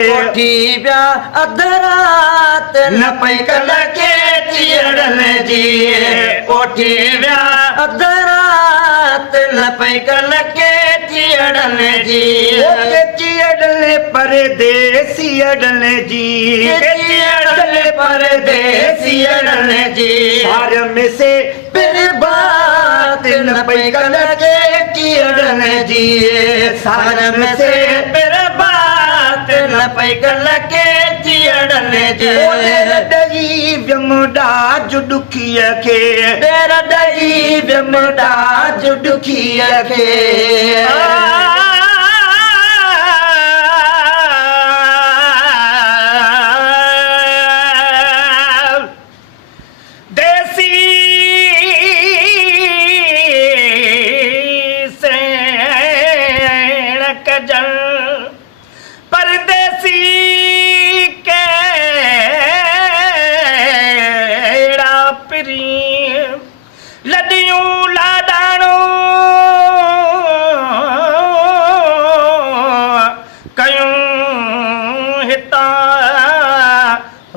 कोठी व्या अधरात न पई कल के चियड़न जी कोठी व्या अधरात न पई कल के चियड़न जी चियड़न परदेसियड़न जी चियड़न परदेसियड़न जी सार में से फिर बात न पई कल के चियड़न जी सार में से फिर बात न पई कल के चियड़न जी डगी व्यमुडा जुडुखीअ खे बेर डगी व्यमुडा जुडुखीअ खे लदियूं लाडाणो कयूं हितां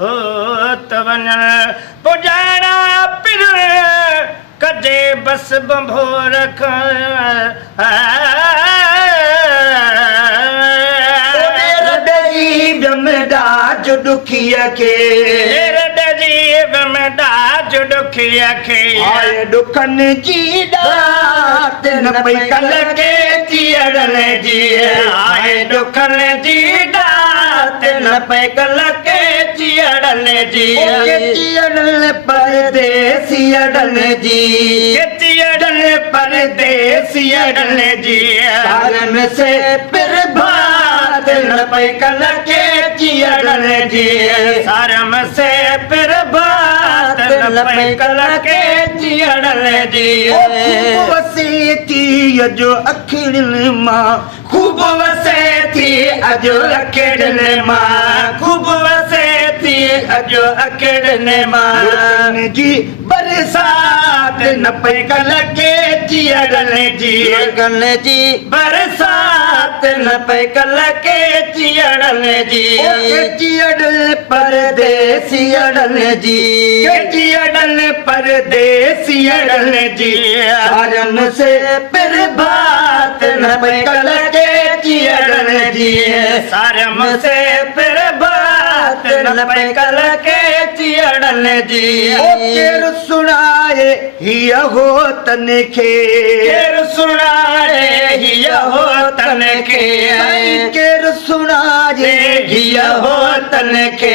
होत वञण पुॼाणा पिर कजे बस बंभोर जुडुखीअ खे जुडुखीअ खे आए दुखनि जी दात न पई कल के चियड़न जी आए दुखनि जी दात न पई कल के चियड़न जी चियड़न परदेसियड़न जी चियड़न परदेसियड़न जी सारन से फिर बात न पई कल के चियड़न जी सारम से फिर बात न पई कल के चियड़न जी वसे थी अजो अखिड़नि मां खूब वसे थी अजो अखिड़नि मां खूब वसे थी अजो अखिड़नि मां जी बरसात न पई कल के चियड़न जी गन जी बरसात न पई कल के चियड़न जी चियड़न परदेसियड़न जी चियड़न परदेसियड़न जी सारन से फिर बात न पई कल के चियड़न जी सारम से फिर बात न पई कल के चियड़न जी केरु सुनाए हिय हो तन खे केरु सुनाए हिय हो तन खे केरु सुनाए हिय हो तन खे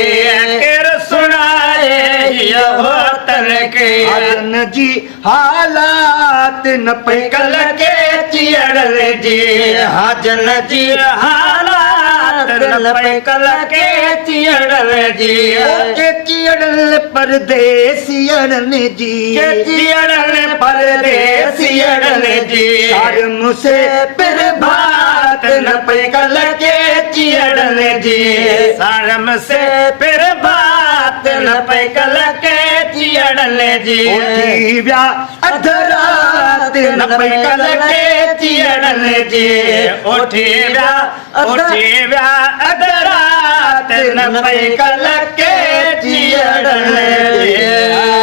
केरु सुनाए हिय हो तन खे हाजन जी हालात न पई कल के चियड़न जी हाजन जी हालात न पई कल के चियड़न जी चियड़न परदेसियड़न जी चियड़न परदेसियड़न जी सारम से फिर बात न पई कल के चियड़न जी सारम से फिर बात न पई कल के चियड़न जी उठी व्या अधरात न पई कल के चियड़न जी उठी व्या अधरात न पई कल के चियड़न जी